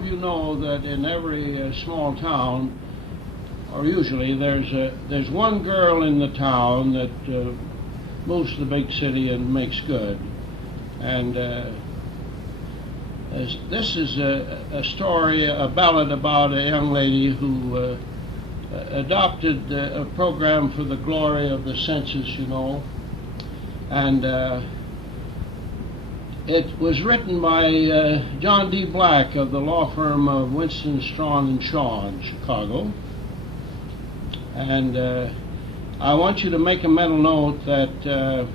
of you know that in every small town, or usually, there's one girl in the town that moves to the big city and makes good. And this is a story, a ballad about a young lady who adopted a program for the glory of the census, you know. And it was written by John D. Black of the law firm of Winston, Strawn and Shaw in Chicago. And I want you to make a mental note that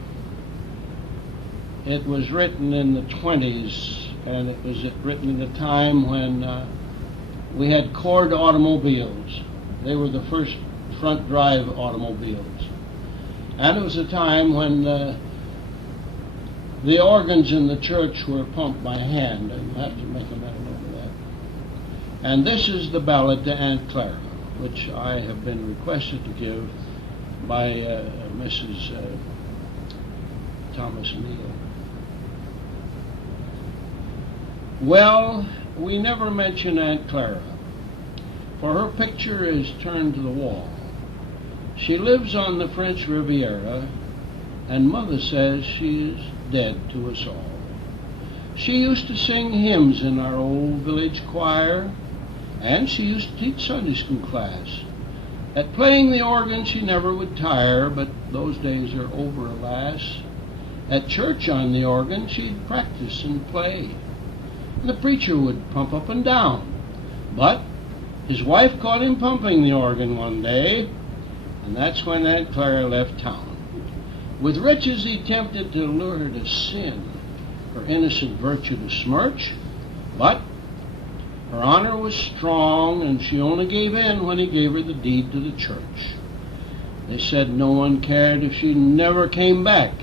it was written in the 20s, and it was written in a time when we had Cord automobiles. They were the first front drive automobiles. And it was a time when the organs in the church were pumped by hand, and you have to make a mental note of that. And this is the ballad to Aunt Clara, which I have been requested to give by Mrs. Thomas Neal. Well, we never mention Aunt Clara, for her picture is turned to the wall. She lives on the French Riviera, and Mother says she is dead to us all. She used to sing hymns in our old village choir, and she used to teach Sunday school class. At playing the organ she never would tire, but those days are over, alas. At church on the organ she'd practice and play. And the preacher would pump up and down. But his wife caught him pumping the organ one day, and that's when Aunt Clara left town. With riches he tempted to lure her to sin, her innocent virtue to smirch, but her honor was strong, and she only gave in when he gave her the deed to the church. They said no one cared if she never came back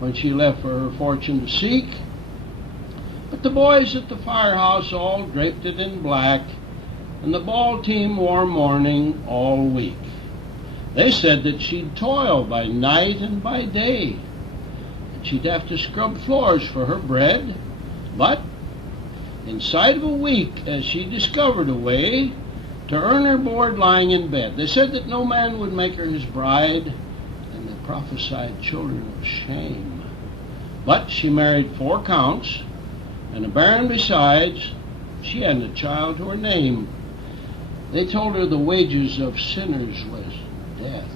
when she left for her fortune to seek. But the boys at the firehouse all draped it in black, and the ball team wore mourning all week. They said that she'd toil by night and by day, and she'd have to scrub floors for her bread, but inside of a week, as she discovered a way to earn her board lying in bed. They said that no man would make her his bride, and they prophesied children of shame. But she married 4 counts, and a baron besides. She hadn't a child to her name. They told her the wages of sinners was death.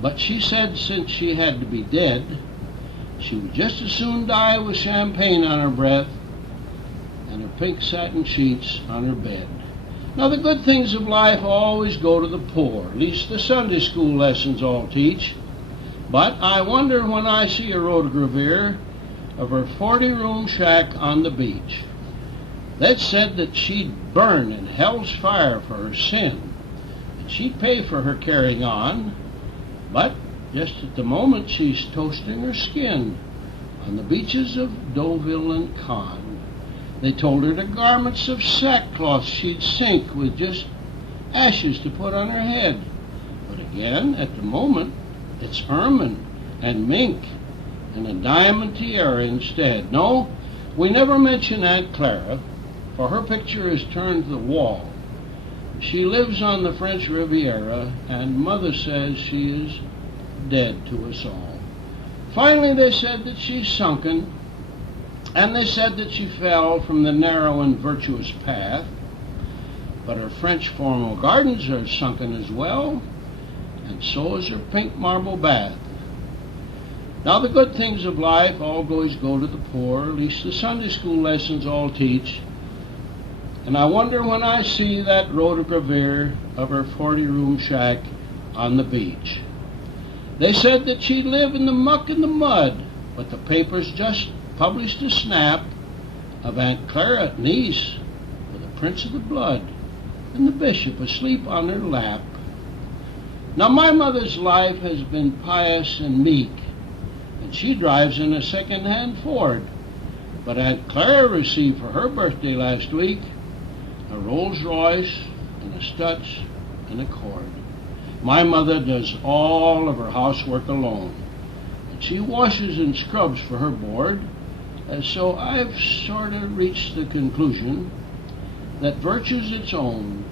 But she said since she had to be dead, she would just as soon die with champagne on her breath and her pink satin sheets on her bed. Now the good things of life always go to the poor, at least the Sunday school lessons all teach. But I wonder when I see a rotogravure of her 40-room shack on the beach. That said that she'd burn in hell's fire for her sin, and she'd pay for her carrying on, but just at the moment she's toasting her skin on the beaches of Deauville and Cannes. They told her the garments of sackcloth she'd sink with just ashes to put on her head. But again, at the moment, it's ermine and mink and a diamond tiara instead. No, we never mention Aunt Clara, for her picture is turned to the wall. She lives on the French Riviera, and Mother says she is dead to us all. Finally, they said that she's sunken, and they said that she fell from the narrow and virtuous path. But her French formal gardens are sunken as well, and so is her pink marble bath. Now the good things of life always go to the poor, at least the Sunday school lessons all teach. And I wonder when I see that rotogravure of her 40-room shack on the beach. They said that she'd live in the muck and the mud, but the papers just published a snap of Aunt Clara at Nice with the Prince of the Blood and the bishop asleep on her lap. Now my mother's life has been pious and meek, and she drives in a second-hand Ford. But Aunt Clara received for her birthday last week a Rolls Royce and a Stutz and a cord. My mother does all of her housework alone, and she washes and scrubs for her board, so I've sort of reached the conclusion that virtue's its own,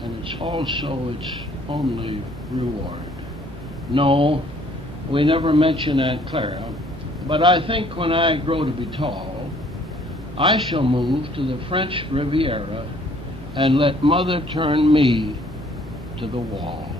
and it's also its only reward. No, we never mention Aunt Clara, but I think when I grow to be tall, I shall move to the French Riviera and let Mother turn me to the wall.